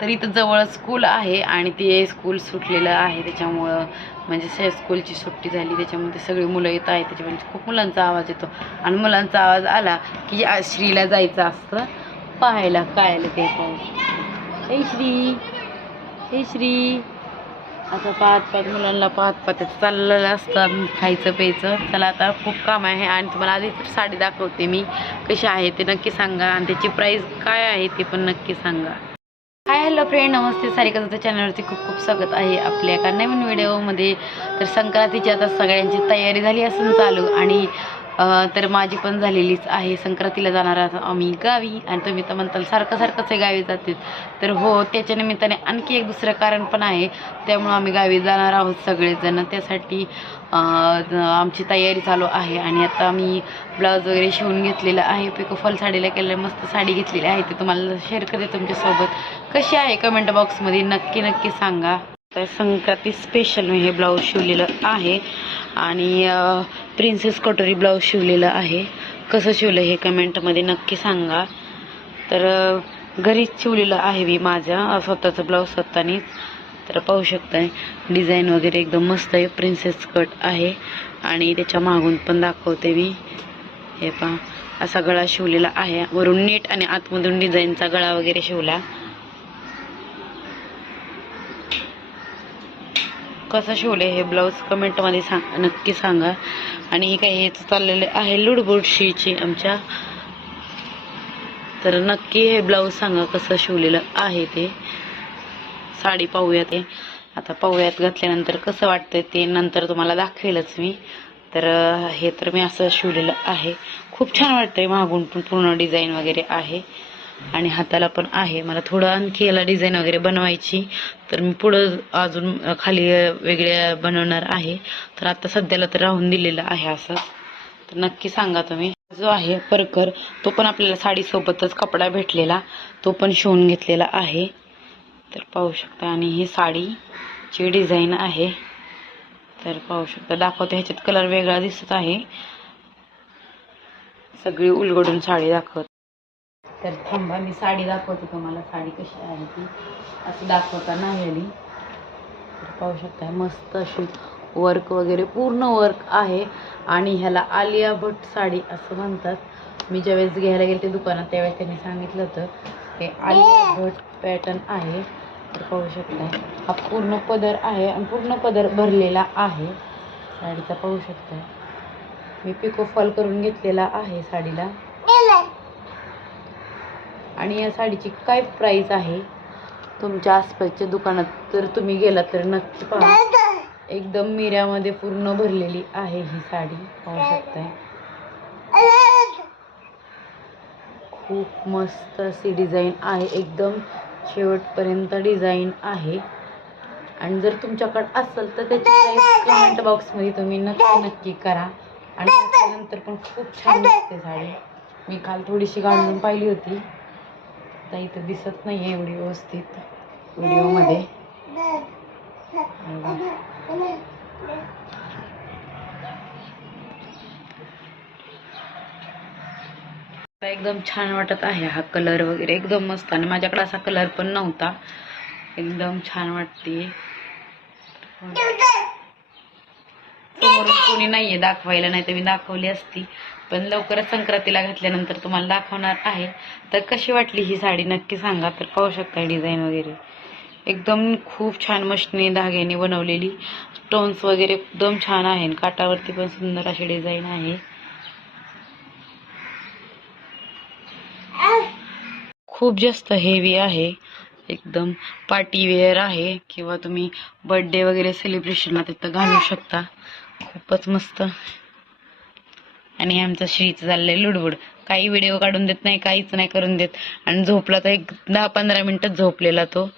तर इथं जवळ स्कूल आहे आणि ते स्कूल सुटलेलं आहे त्याच्यामुळं म्हणजे शे स्कूलची सुट्टी झाली त्याच्यामुळे ते सगळी मुलं येत आहेत त्याच्यामध्ये खूप मुलांचा आवाज येतो. आणि मुलांचा आवाज आला की श्रीला जायचं असतं. पाहायला काय आलं ते पाहू हे श्री हे श्री. असं पाहत पाहत मुलांना पाहत पाहत चाललेलं असतं खायचं प्यायचं. चला आता खूप काम आहे आणि तुम्हाला आधी साडी दाखवते मी कशी आहे ते नक्की सांगा आणि त्याची प्राईस काय आहे ते पण नक्की सांगा. हाय हॅलो फ्रेंड नमस्ते सारिका जाता चॅनलवरती खूप खूप स्वागत आहे आपल्या एका नवीन व्हिडिओमध्ये तर संक्रांतीची आता सगळ्यांची तयारी झाली असून चालू आणि तर माझी पण झालेलीच आहे. संक्रांतीला जाणार आहोत आम्ही गावी आणि तुम्ही तर म्हणताल सारखं सारखंच हे गावी जातील. तर हो त्याच्या निमित्ताने आणखी एक दुसरं कारण पण आहे. त्यामुळं आम्ही गावी जाणार आहोत सगळेजण. त्यासाठी आमची तयारी चालू आहे आणि आता आम्ही ब्लाऊज वगैरे शिवून घेतलेलं आहे. पिको फॉल साडीला केलेलं मस्त साडी घेतलेली आहे. ते तुम्हाला शेअर करते तुमच्यासोबत. कशी आहे कमेंट बॉक्समध्ये नक्की नक्की सांगा. तर संक्रांती स्पेशल मी हे ब्लाऊज शिवलेलं आहे. आणि प्रिन्सेस कटोरी ब्लाऊज शिवलेलं आहे. कसं शिवलं हे कमेंटमध्ये नक्की सांगा. तर घरीच शिवलेलं आहे मी माझ्या स्वतःचं ब्लाऊज स्वतःनीच. तर पाहू शकताय डिझाईन वगैरे एकदम मस्त आहे. प्रिन्सेस कट आहे. आणि त्याच्या मागून पण दाखवते मी. हे पहा असा गळा शिवलेला आहे. वरून नीट आणि आतमधून डिझाईनचा गळा वगैरे शिवला. कसं शिवले हे ब्लाऊज कमेंटमध्ये सांग नक्की सांगा. आणि हे काही हेच चाललेले आहे लुडबुडशीची आमच्या. तर नक्की हे ब्लाऊज सांगा कसं शिवलेलं आहे ते. साडी पाहूया ते. आता पाहुयात घातल्यानंतर कसं वाटतंय ते नंतर तुम्हाला दाखवेलच मी. तर हे तर मी असं शिवलेलं आहे. खूप छान वाटतंय मागून पण पूर्ण डिझाईन वगैरे आहे. आणि हाताला पण आहे. मला थोडं आणखी याला डिझाईन वगैरे बनवायची. तर मी पुढं अजून खाली वेगळ्या बनवणार आहे. तर आता सध्याला तर राहून दिलेलं आहे असं. तर नक्की सांगा तुम्ही. जो आहे परकर तो पण आपल्याला साडीसोबतच कपडा भेटलेला. तो पण शिवून घेतलेला आहे. तर पाहू शकता. आणि ही साडीची डिझाईन आहे. तर पाहू शकता. दाखवते. ह्याच्यात कलर वेगळा दिसत आहे. सगळी उलगडून साडी दाखवत. तर थांबा मी साडी दाखवते तुम्हाला साडी कशी आहे ती. असं दाखवता नाही आली तर पाहू शकता मस्त अशी वर्क वगैरे पूर्ण वर्क आहे. आणि ह्याला आलिया भट साडी असं म्हणतात. मी ज्यावेळेस घ्यायला गेले ते दुकानात त्यावेळेस त्यांनी सांगितलं होतं हे आलिया भट पॅटर्न आहे. तर पाहू शकता हा पूर्ण पदर आहे आणि पूर्ण पदर भरलेला आहे. साडीचा पाहू शकता. मी पिको फॉल करून घेतलेला आहे साडीला. आणि या साडीची काय प्राईस आहे? तुमच्या आसपासच्या दुकानात जर तुम्ही गेलात तर नक्की पहा. एकदम मिऱ्यामध्ये पूर्ण भरलेली आहे ही साडी. पाहू शकताय. खूप मस्त अशी डिझाईन आहे. एकदम शेवटपर्यंत डिझाईन आहे. आणि जर तुमच्याकडे असेल तर त्याची प्राईस कमेंट बॉक्समध्ये तुम्ही नक्की नक्की करा. आणि त्यानंतर पण खूप छान दिसते साडी. मी काल थोडीशी काढून पाहिली होती. आता इथं दिसत नाही आहे एवढी व्यवस्थित व्हिडिओमध्ये एकदम छान वाटत आहे हा कलर वगैरे. एकदम मस्त. आणि माझ्याकडे असा कलर पण नव्हता. एकदम छान वाटते. समोरून कोणी नाहीये दाखवायला नाही तर मी दाखवली असती. पण लवकरच संक्रांतीला घातल्यानंतर तुम्हाला दाखवणार आहे. तर कशी वाटली ही साडी? नक्की सांगा. तर पाहू शकता डिझाईन वगैरे. एकदम खूप छान मशनी धाग्याने बनवलेली. स्टोन्स वगैरे एकदम छान आहे काटावरती पण सुंदर अशी डिझाईन आहे. खूप जास्त हेवी आहे. एकदम पार्टी वेअर आहे. किंवा तुम्ही बर्थडे वगैरे सेलिब्रेशनला तिथं घालू शकता. खूपच मस्त. आणि आमचं श्रीचं चाललंय लुडबुड. काही व्हिडिओ काढून देत नाही काहीच नाही करून देत. आणि झोपला तर एक दहा पंधरा मिनिटच झोपलेला तो.